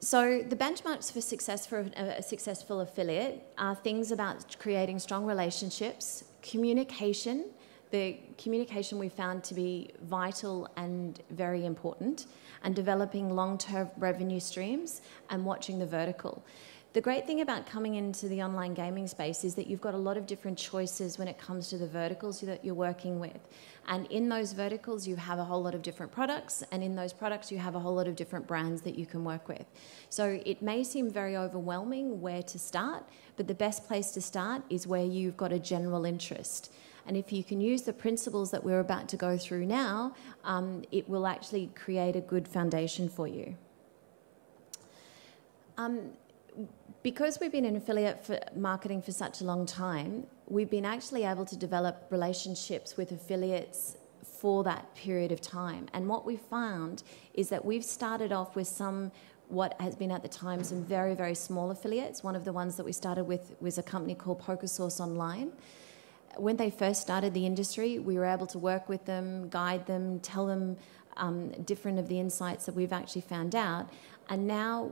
So the benchmarks for success for a successful affiliate are things about creating strong relationships, communication. The communication we found to be vital and very important, and developing long-term revenue streams and watching the vertical. The great thing about coming into the online gaming space is that you've got a lot of different choices when it comes to the verticals that you're working with. And in those verticals, you have a whole lot of different products, and in those products, you have a whole lot of different brands that you can work with. So it may seem very overwhelming where to start, but the best place to start is where you've got a general interest. And if you can use the principles that we're about to go through now, it will actually create a good foundation for you. Because we've been in affiliate marketing for such a long time, we've been actually able to develop relationships with affiliates for that period of time. And what we found is that we've started off with what has been at the time some very, very small affiliates. One of the ones that we started with was a company called PokerSource Online. When they first started the industry, we were able to work with them, guide them, tell them different of the insights that we've actually found out. And now,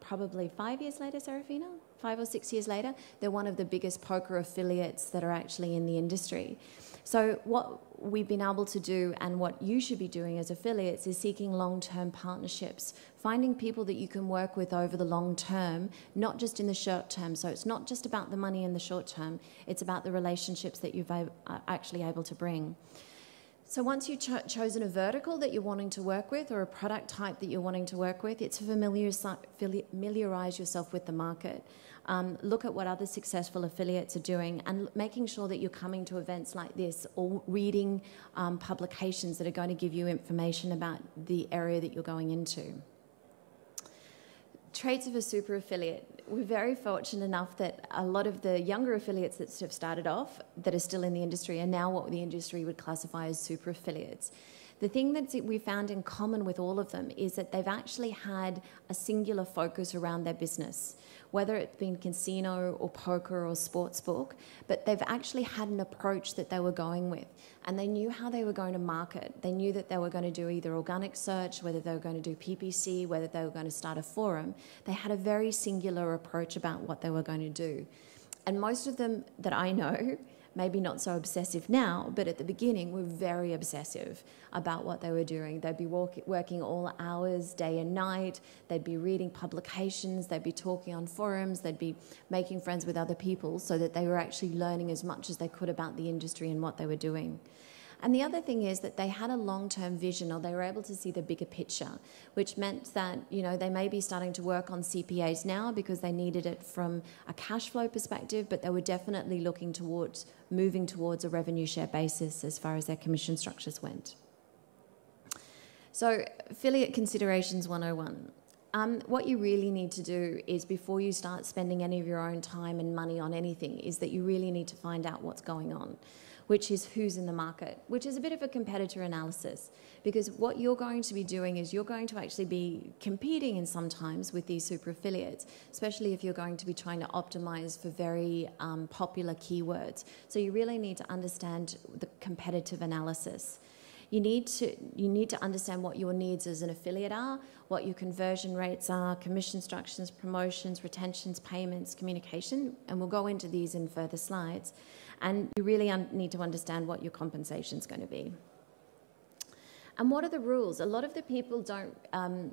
probably 5 years later, Serafina? 5 or 6 years later, they're one of the biggest poker affiliates that are actually in the industry. So what we've been able to do, and what you should be doing as affiliates, is seeking long-term partnerships, finding people that you can work with over the long term, not just in the short term. So it's not just about the money in the short term, it's about the relationships that you're actually able to bring. So once you've chosen a vertical that you're wanting to work with, or a product type that you're wanting to work with, it's familiarise yourself with the market. Look at what other successful affiliates are doing, and making sure that you're coming to events like this, or reading publications that are going to give you information about the area that you're going into. Traits of a super affiliate. We're very fortunate enough that a lot of the younger affiliates that have started off, that are still in the industry, are now what the industry would classify as super affiliates. The thing that we found in common with all of them is that they've actually had a singular focus around their business, whether it's been casino or poker or sportsbook, but they've actually had an approach that they were going with, and they knew how they were going to market. They knew that they were going to do either organic search, whether they were going to do PPC, whether they were going to start a forum. They had a very singular approach about what they were going to do. And most of them that I know, maybe not so obsessive now, but at the beginning were very obsessive about what they were doing. They'd be working all hours, day and night. They'd be reading publications. They'd be talking on forums. They'd be making friends with other people, so that they were actually learning as much as they could about the industry and what they were doing. And the other thing is that they had a long-term vision, or they were able to see the bigger picture, which meant that, you know, they may be starting to work on CPAs now because they needed it from a cash flow perspective, but they were definitely looking towards moving towards a revenue share basis as far as their commission structures went. So, affiliate considerations 101. What you really need to do is, before you start spending any of your own time and money on anything, is that you really need to find out what's going on, which is who's in the market, which is a bit of a competitor analysis, because what you're going to be doing is you're going to actually be competing in sometimes with these super affiliates, especially if you're going to be trying to optimize for very popular keywords. So you really need to understand the competitive analysis. You need to understand what your needs as an affiliate are, what your conversion rates are, commission structures, promotions, retentions, payments, communication, and we'll go into these in further slides. And you really need to understand what your compensation is going to be. And what are the rules? A lot of the people don't...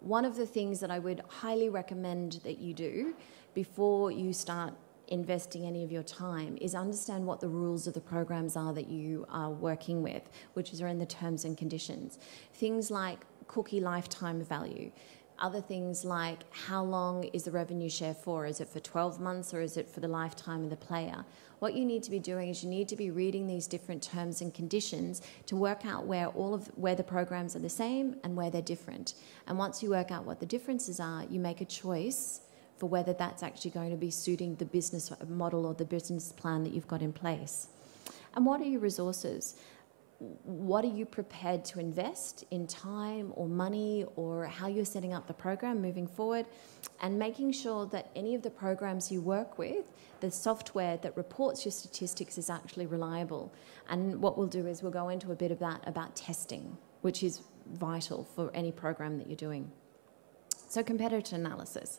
one of the things that I would highly recommend that you do before you start investing any of your time is understand what the rules of the programs are that you are working with, which are in the terms and conditions. Things like cookie lifetime value. other things like how long is the revenue share for? Is it for 12 months or is it for the lifetime of the player? What you need to be doing is you need to be reading these different terms and conditions to work out where the programs are the same and where they're different. And once you work out what the differences are, you make a choice for whether that's actually going to be suiting the business model or the business plan that you've got in place. And what are your resources? What are you prepared to invest in time or money, or how you're setting up the program moving forward, and making sure that any of the programs you work with, the software that reports your statistics is actually reliable. And what we'll do is we'll go into a bit of that about testing, which is vital for any program that you're doing. So competitor analysis.